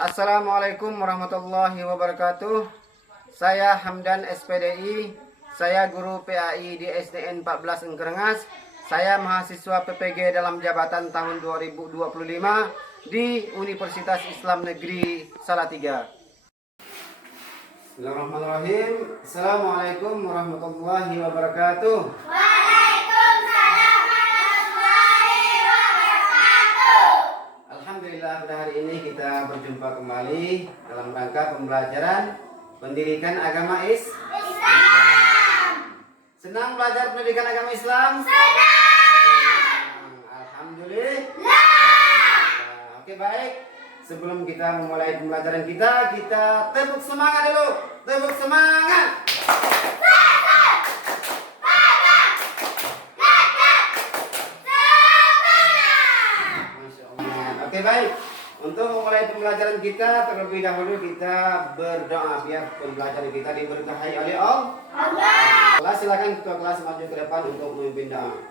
Assalamualaikum warahmatullahi wabarakatuh. Saya Hamdan SPDI. Saya guru PAI di SDN 14 Engkerengas. Saya mahasiswa PPG dalam jabatan tahun 2025 di Universitas Islam Negeri Salatiga. Bismillahirrahmanirrahim. Assalamualaikum warahmatullahi wabarakatuh. Alhamdulillah, pada hari ini kita berjumpa kembali dalam rangka pembelajaran pendidikan agama Islam. Senang belajar pendidikan agama Islam? Senang. Alhamdulillah. Oke, baik. Sebelum kita memulai pembelajaran kita tepuk semangat dulu. Tepuk semangat. Oke, baik. Untuk memulai pembelajaran kita, terlebih dahulu kita berdoa biar pembelajaran kita diberkahi oleh Allah. Silakan ketua kelas maju ke depan untuk memimpin doa.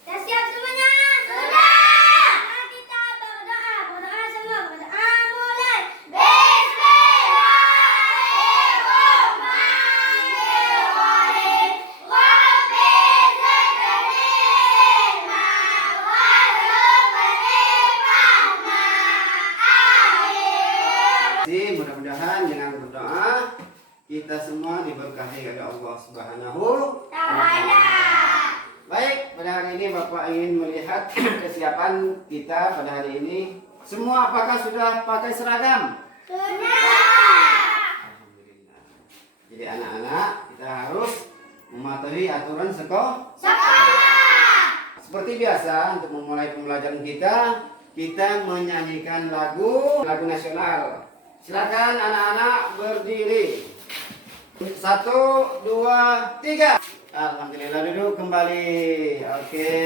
Sudah siap semuanya? Sudah. Kita berdoa. Berdoa semua. Berdoa mulai. Bismillahirrahmanirrahim. Rabbi zidni ilma warzuqni fahma. Mudah-mudahan dengan berdoa kita semua diberkahi oleh Allah Subhanahu Ta'ala. Baik, pada hari ini Bapak ingin melihat kesiapan kita pada hari ini. Semua apakah sudah pakai seragam? Sudah. Alhamdulillah. Jadi anak-anak kita harus mematuhi aturan sekolah. Seperti biasa untuk memulai pembelajaran kita menyanyikan lagu nasional. Silakan anak-anak berdiri. 1, 2, 3. Alhamdulillah, duduk kembali. Oke.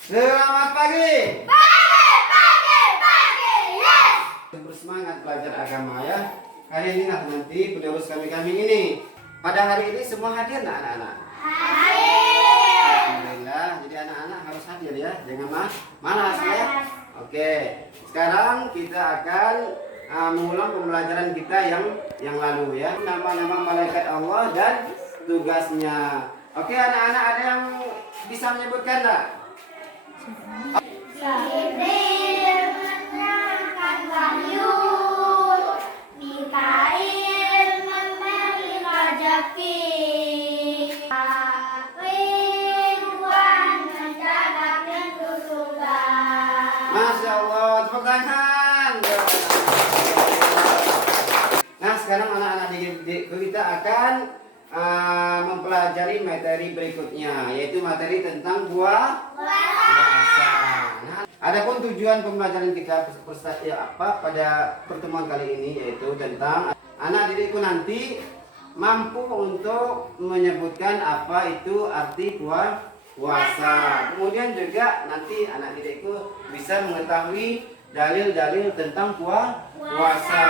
Selamat pagi. Pagi. Yes. Bersemangat belajar agama ya. Hari ini nanti penerus kami ini. Pada hari ini semua hadir nak anak-anak? Hadir. Alhamdulillah. Jadi anak-anak harus hadir ya. Jangan malas ya. Oke. Sekarang kita akan mengulang pembelajaran kita yang lalu ya. Nama-nama malaikat Allah dan tugasnya. Oke, anak-anak ada yang bisa menyebutkan tak? Jibril menerangkan wahyu, Mikail memberi rezeki, Ridwan menjaga pintu surga. Masya Allah, tepuk tangan. Nah, sekarang anak-anak didik kita akan mempelajari materi berikutnya, yaitu materi tentang puasa. Nah, adapun tujuan pembelajaran kita pada pertemuan kali ini yaitu tentang anak didikku nanti mampu untuk menyebutkan apa itu arti puasa. Kemudian juga nanti anak didikku bisa mengetahui dalil-dalil tentang puasa.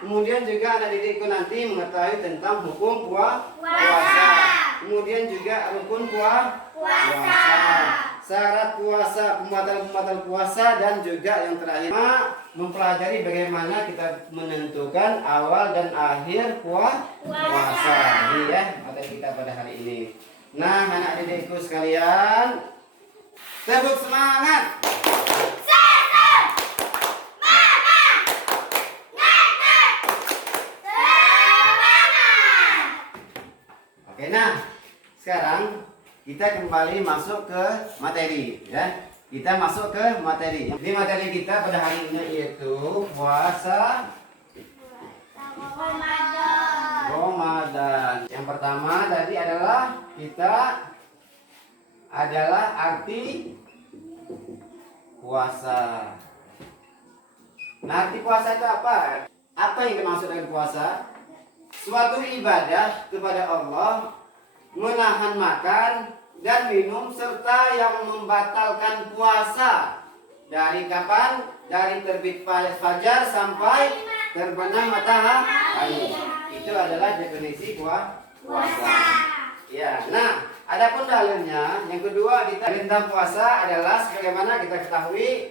Kemudian juga anak didikku nanti mengetahui tentang hukum puasa. Kemudian juga rukun puasa, syarat puasa, pembatal puasa, dan juga yang terakhir mempelajari bagaimana kita menentukan awal dan akhir puasa. Ini ya materi kita pada hari ini. Nah, anak didikku sekalian, tepuk semangat. Oke, nah sekarang kita kembali masuk ke materi ya. Kita masuk ke materi. Ini materi kita pada hari ini yaitu puasa Ramadan. Yang pertama tadi adalah arti puasa. Nah, arti puasa itu apa? Apa yang dimaksud dengan puasa? Suatu ibadah kepada Allah, menahan makan dan minum serta yang membatalkan puasa. Dari kapan? Dari terbit fajar sampai terbenam matahari. Itu adalah definisi puasa. Ya, nah Adapun dalilnya, yang kedua kita tentang puasa adalah sebagaimana kita ketahui.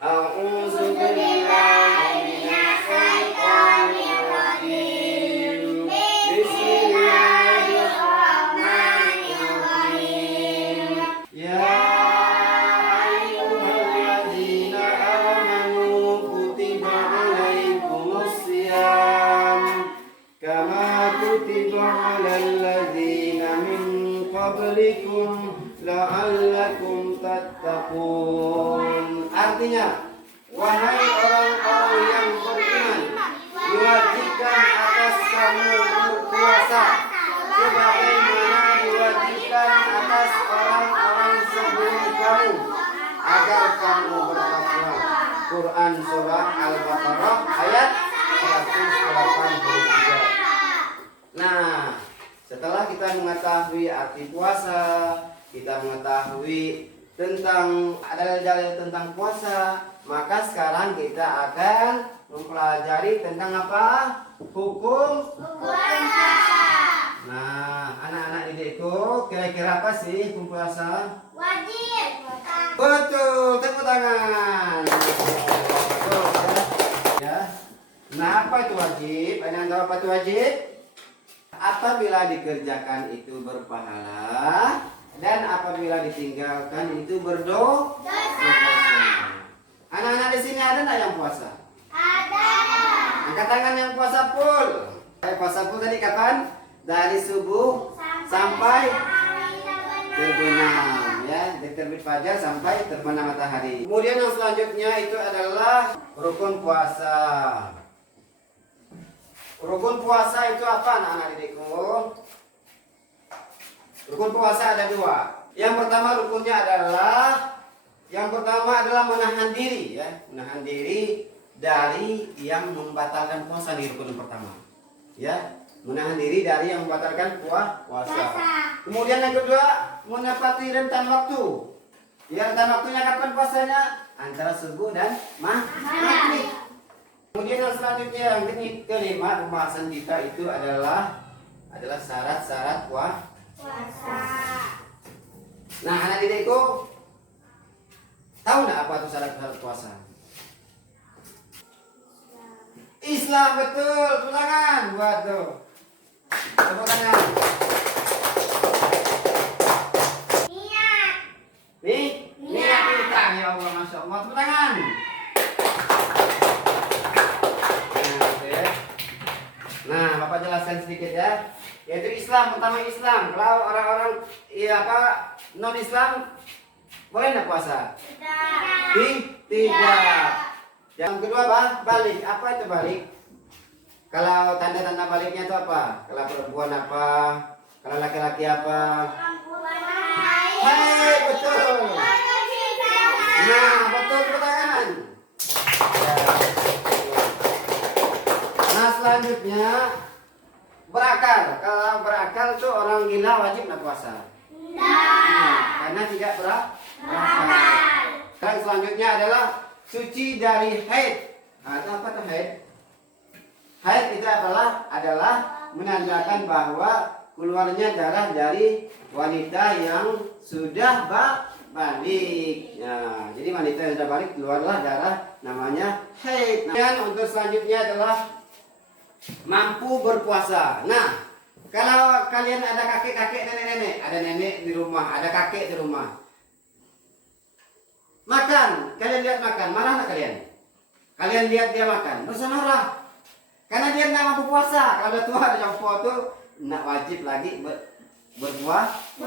A'udzu billahi minasy syaithanir rajim. Bismillahirrahmanirrahim. Ya ayyuhalladzina amanu kutiba alaikumus syiyam kama kutiba alal ladzina min qablikum la'allakum tattaqun. Artinya, wahai orang-orang yang beriman, diwajibkan atas kamu berpuasa sebagaimana diwajibkan atas orang-orang sebelum kamu agar kamu bertakwa. Quran surah Al-Baqarah ayat 183. Nah, setelah kita mengetahui arti puasa, kita mengetahui tentang dalil-dalil tentang puasa, maka sekarang kita akan mempelajari tentang apa? Hukum puasa. Nah, anak-anak didikku, kira-kira apa sih hukum puasa? Wajib. Betul, tepuk tangan. Betul, ya. Nah, apa itu wajib? Ada yang tahu apa itu wajib? Apabila dikerjakan itu berpahala, dan apabila ditinggalkan itu berdosa. Anak-anak di sini ada nggak yang puasa? Ada. Angkat tangan yang puasa full. Puasa full tadi kapan? Dari subuh sampai terbenam, ya, dari terbit fajar sampai terbenam matahari. Kemudian yang selanjutnya itu adalah rukun puasa. Rukun puasa itu apa, anak-anak didikku? Rukun puasa ada dua. Yang pertama adalah menahan diri, ya, menahan diri dari yang membatalkan puasa di rukun pertama, ya, menahan diri dari yang membatalkan puasa. Kemudian yang kedua, menepati rentan waktu. Ya, rentan waktunya kapan puasanya? Antara subuh dan maghrib. Kemudian yang selanjutnya yang kelima pembahasan kita itu adalah syarat-syarat puasa. Nah, anak didikku, tahu nggak apa itu syarat-syarat puasa? Islam, betul. Tepuk tangan buat tuh. Tepuk tangan. Niat kita, ya Allah, masya Allah. Tepuk tangan. Nah, Bapak jelaskan sedikit ya. Yaitu Islam, pertama Islam. Kalau orang-orang non Islam boleh nggak puasa? Tidak. Yang kedua apa? Balik. Apa itu balik? Kalau tanda-tanda baliknya itu apa? Kalau perempuan apa? Kalau laki-laki apa? Hai, betul. Nah, betul, pertanyaan. Nah, selanjutnya berakal. Kalau berakal itu orang gila wajib nggak puasa? Karena tidak berakal. Dan selanjutnya adalah suci dari haid. Atau apa itu haid? Haid itu adalah menandakan bahwa keluarnya darah dari wanita yang sudah balik. Nah, jadi wanita yang sudah balik keluarlah darah, namanya haid. Dan untuk selanjutnya adalah mampu berpuasa. Nah, kalau kalian ada kakek-kakek, nenek-nenek, ada nenek di rumah, ada kakek di rumah, makan, kalian lihat makan, marah nggak kalian? Kalian lihat dia makan, dosa marah, karena dia nggak mampu puasa. Kalau tua ada yang foto, nggak wajib lagi berpuasa.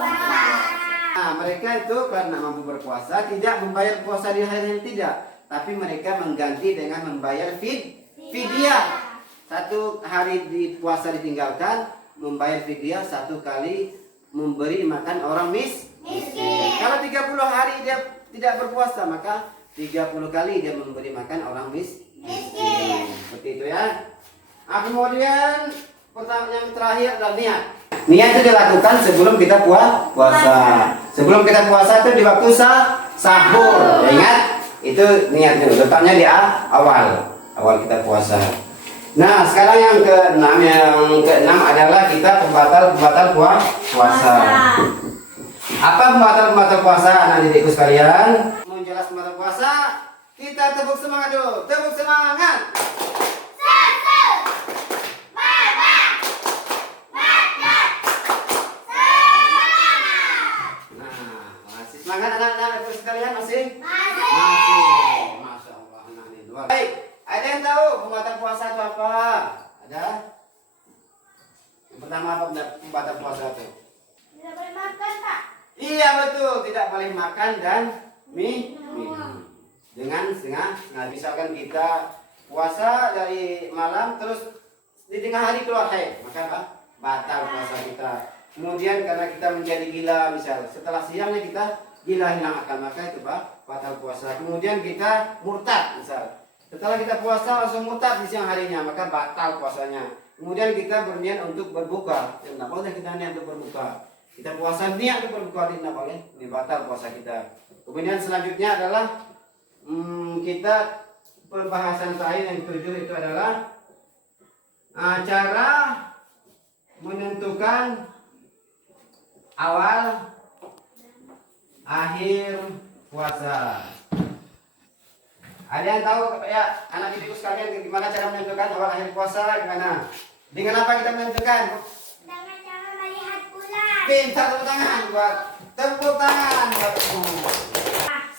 Nah, mereka itu karena mampu berpuasa tidak membayar puasa di hari yang tidak, tapi mereka mengganti dengan membayar fidyah. Satu hari di puasa ditinggalkan, membayar fidyah satu kali memberi makan orang miskin. Kalau 30 hari dia tidak berpuasa, maka 30 kali dia memberi makan orang miskin. Seperti itu ya. Nah, kemudian yang terakhir adalah niat. Niat itu dilakukan sebelum kita puasa. Sebelum kita puasa itu di waktu sahur. Ya, ingat, itu niatnya letaknya di awal kita puasa. Nah, sekarang yang keenam adalah kita pembatal puasa. Apa pembatal puasa anak didikku sekalian? Mau jelas pembatal puasa? Kita tepuk semangat dulu. Tepuk semangat. Nah, masih semangat anak-anak sekalian masih? Masih. Masya Allah, anak ini luar. Baik, ada yang tahu pembatal puasa itu apa? Ada? Yang pertama apa pembatal puasa itu? Tidak boleh makan, Pak. Iya betul, tidak boleh makan dan minum. Dengan sengaja. Misalkan kita puasa dari malam terus di tengah hari keluar haid, maka apa? Batal puasa kita. Kemudian karena kita menjadi gila, misal setelah siangnya kita gila hilang akal, maka itu Pak, batal puasa. Kemudian kita murtad, misal setelah kita puasa langsung murtad di siang harinya, maka batal puasanya. Kemudian kita berniat untuk berbuka, ya, tidak boleh kita niat untuk berbuka. Kita puasa niat untuk berbuka, tidak boleh, ini batal puasa kita. Kemudian selanjutnya adalah kita pembahasan terakhir yang ketujuh itu adalah cara menentukan awal akhir puasa. Ada yang tahu ya anak didikku sekalian gimana cara menentukan awal akhir puasa? Gimana? Dengan apa kita menentukan? Dengan cara melihat bulan. Pintar, tepuk tangan buat tepuk tangan buat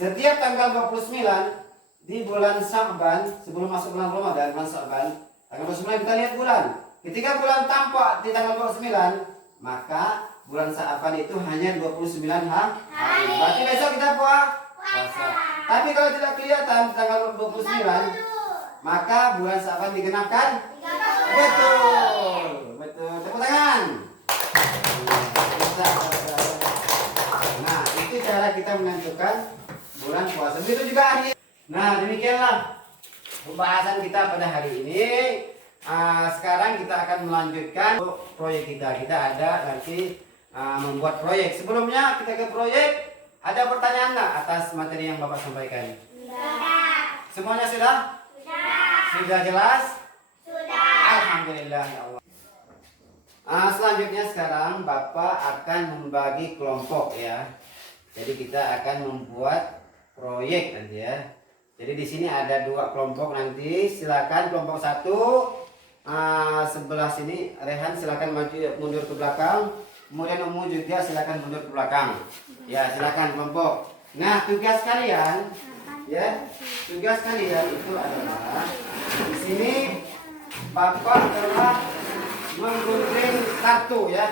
setiap tanggal 29 di bulan Sya'ban, sebelum masuk bulan Ramadan, bulan Sya'ban, tanggal 29 kita lihat bulan. Ketika bulan tampak di tanggal 29, maka bulan Sya'ban itu hanya 29 hari. Berarti besok kita puasa. Tapi kalau tidak kelihatan di tanggal 29, maka bulan Sya'ban digenapkan. Betul. Betul. Tepuk tangan. Nah, itu cara kita menentukan bulan puasa. Begitu juga akhir. Nah, demikianlah pembahasan kita pada hari ini. Sekarang kita akan melanjutkan proyek kita. Kita ada nanti membuat proyek. Sebelumnya kita ke proyek, ada pertanyaan nggak atas materi yang Bapak sampaikan? Sudah. Semuanya sudah? Sudah. Sudah jelas? Sudah. Alhamdulillah ya Allah. Selanjutnya sekarang Bapak akan membagi kelompok ya. Jadi kita akan membuat proyek nanti ya. Jadi di sini ada 2 kelompok nanti. Silakan kelompok 1 sebelah sini Rehan silakan maju mundur ke belakang. Kemudian Umu juga silakan mundur ke belakang. Ya silakan kelompok. Nah tugas kalian ya tugas kalian itu adalah di sini Bapak telah menggunting kartu ya.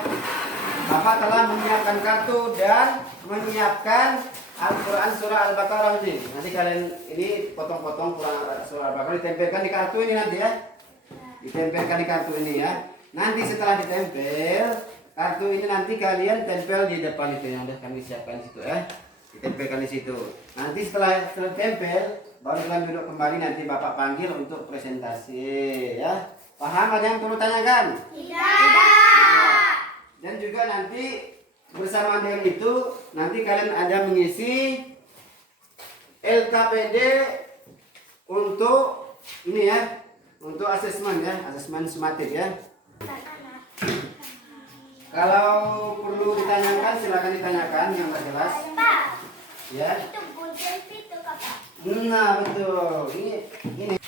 Bapak telah menyiapkan kartu dan menyiapkan Al-Quran surah Al-Baqarah ini. Nanti kalian ini potong-potong Quran surah Al-Baqarah ditempelkan di kartu ini nanti ya. Ditempelkan di kartu ini ya. Nanti setelah ditempel kartu ini nanti kalian tempel di depan itu yang sudah kami siapkan di situ ya. Ditempelkan di situ. Nanti setelah tempel baru kalian duduk kembali, nanti Bapak panggil untuk presentasi ya. Paham? Ada yang perlu tanyakan? Tidak. Dan juga nanti bersama dengan itu nanti kalian ada mengisi LKPD untuk ini ya, untuk asesmen ya, asesmen sumatif ya. Kalau perlu ditanyakan silakan ditanyakan yang tak jelas. Pak, Ya. itu buntel itu kakak. Nah betul. Ini.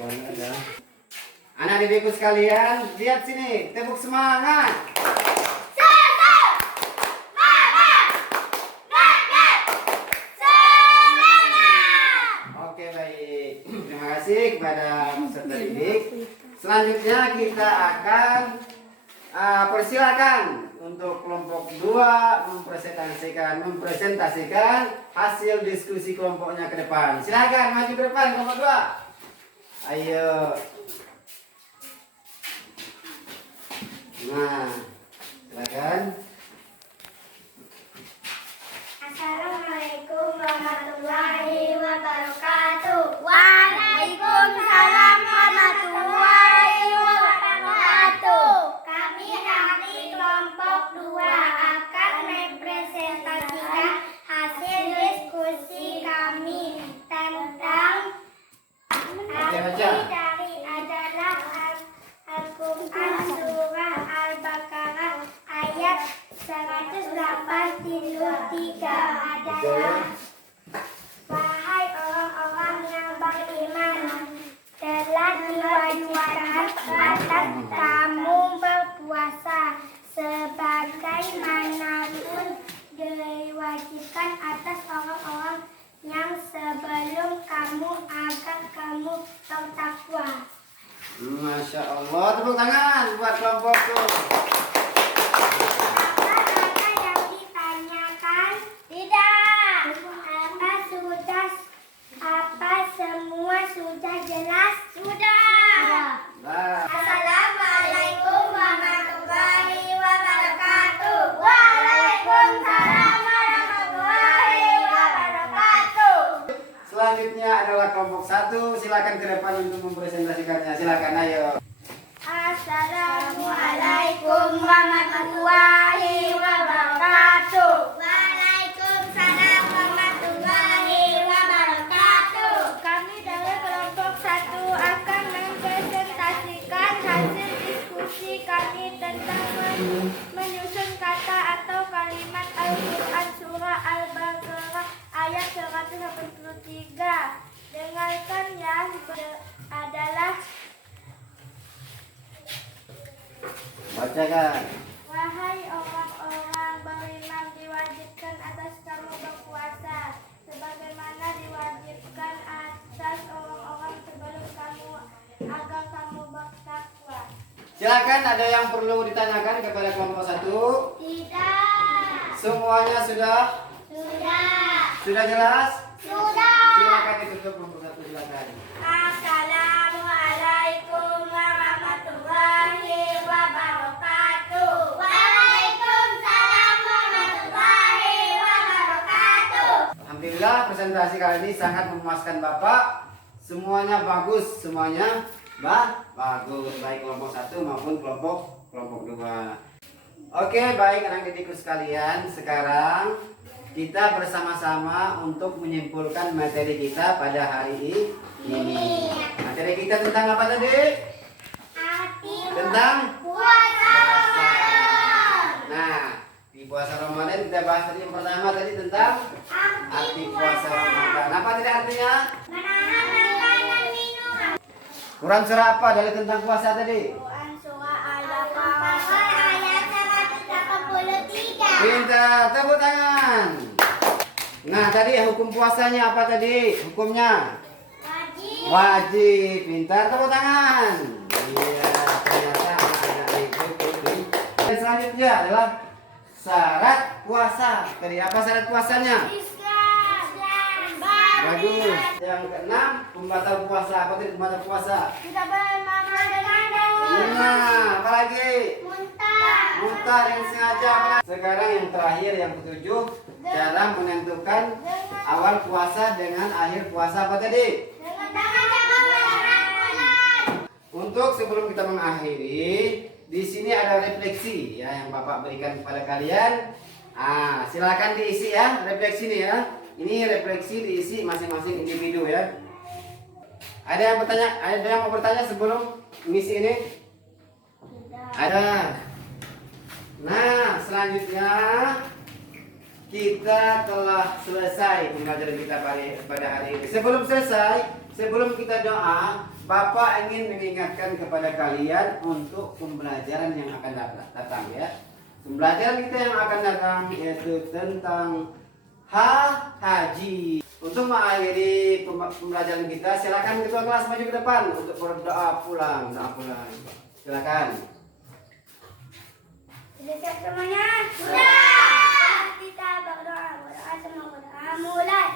Ada. Anak didikku sekalian, lihat sini, tepuk semangat. Oke baik, terima kasih kepada peserta didik. Selanjutnya kita akan persilakan untuk kelompok 2 mempresentasikan hasil diskusi kelompoknya ke depan. Silakan maju ke depan kelompok 2. Ayo. Nah, silakan. Assalamualaikum warahmatullahi wabarakatuh. Waalaikumsalam warahmatullahi wabarakatuh. Kami dari kelompok 2 akan merepresentasikan hasil diskusi kami tentang 183 adalah wahai orang-orang yang beriman, telah diwajibkan atas kamu berpuasa sebagaimana pun diwajibkan atas orang-orang yang sebelum kamu agar kamu bertakwa. Masya Allah, tepuk tangan buat kelompokku. Apa yang ditanyakan? Tidak. Apa semua sudah jelas? Sudah. Nah, Assalamualaikum warahmatullahi wabarakatuh. Waalaikumsalam warahmatullahi wabarakatuh. selanjutnya adalah kelompok 1. Silakan ke depan untuk mempresentasikannya. Silakan, ayo. Assalamualaikum warahmatullahi wabarakatuh. Waalaikumsalam warahmatullahi wabarakatuh. Kami dari kelompok 1 akan mempresentasikan hasil diskusi kami tentang menyusun kata atau kalimat Al-Quran surah Al-Baqarah ayat 183. Dengarkan ya, adalah Bacakan. wahai orang-orang beriman, diwajibkan atas kamu berpuasa sebagaimana diwajibkan atas orang-orang sebelum kamu agar kamu bertakwa. Silakan, ada yang perlu ditanyakan kepada kelompok 1? Tidak. Semuanya sudah? Sudah. Sudah jelas? Sudah. Silakan ditutup kelompok 1, silakan. Assalamualaikum warahmatullahi wabarakatuh. Waalaikumsalam warahmatullahi wabarakatuh. Alhamdulillah, presentasi kali ini sangat memuaskan Bapak. Semuanya bagus, semuanya bagus, baik kelompok 1 maupun kelompok 2. Oke, baik anak didikku sekalian, sekarang kita bersama-sama untuk menyimpulkan materi kita pada hari ini. Materi kita tentang apa tadi? Arti Tentang puasa. Nah, di puasa Ramadan kita bahas tadi yang pertama tadi tentang arti puasa Ramadan. Apa tadi artinya? Menahan makan dan minuman. Quran surah apa dari tentang puasa tadi? Quran surah Al-Baqarah ayat 183. Pintar, tepuk tangan. Nah, tadi hukum puasanya apa tadi? Hukumnya Wajib. wajib. Pintar, tepuk tangan. Iya, ternyata anak-anak itu putri. Dan selanjutnya adalah syarat puasa. Tadi apa syarat puasanya? Islam. Bagus. Yang keenam, pembatal puasa. Apa tadi pembatal puasa? Tidak boleh makan dengan Nah, apa lagi? muntah. Muntah yang sengaja. Apa lagi? Sekarang yang terakhir, yang ketujuh, cara menentukan awal puasa dengan akhir puasa. Apa tadi? Dengan tangan jangan melarang bulan. Untuk sebelum kita mengakhiri, di sini ada refleksi ya yang Bapak berikan kepada kalian. Silakan diisi ya refleksi ini ya. Ini refleksi diisi masing-masing individu ya. Ada yang bertanya? Ada yang mau bertanya sebelum mengisi ini? Ada. Nah, selanjutnya kita telah selesai pembelajaran kita pada hari ini. Sebelum selesai, sebelum kita doa, Bapak ingin mengingatkan kepada kalian untuk pembelajaran yang akan datang ya. Pembelajaran kita yang akan datang yaitu tentang haji. Untuk mengakhiri pembelajaran kita, silakan ketua kelas maju ke depan untuk berdoa pulang. Doa pulang. Silakan. Sudah siap semuanya? Sudah. Kita berdoa semua berdoa mulai.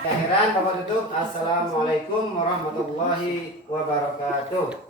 Akhiran Bapak tutup. Assalamualaikum warahmatullahi wabarakatuh.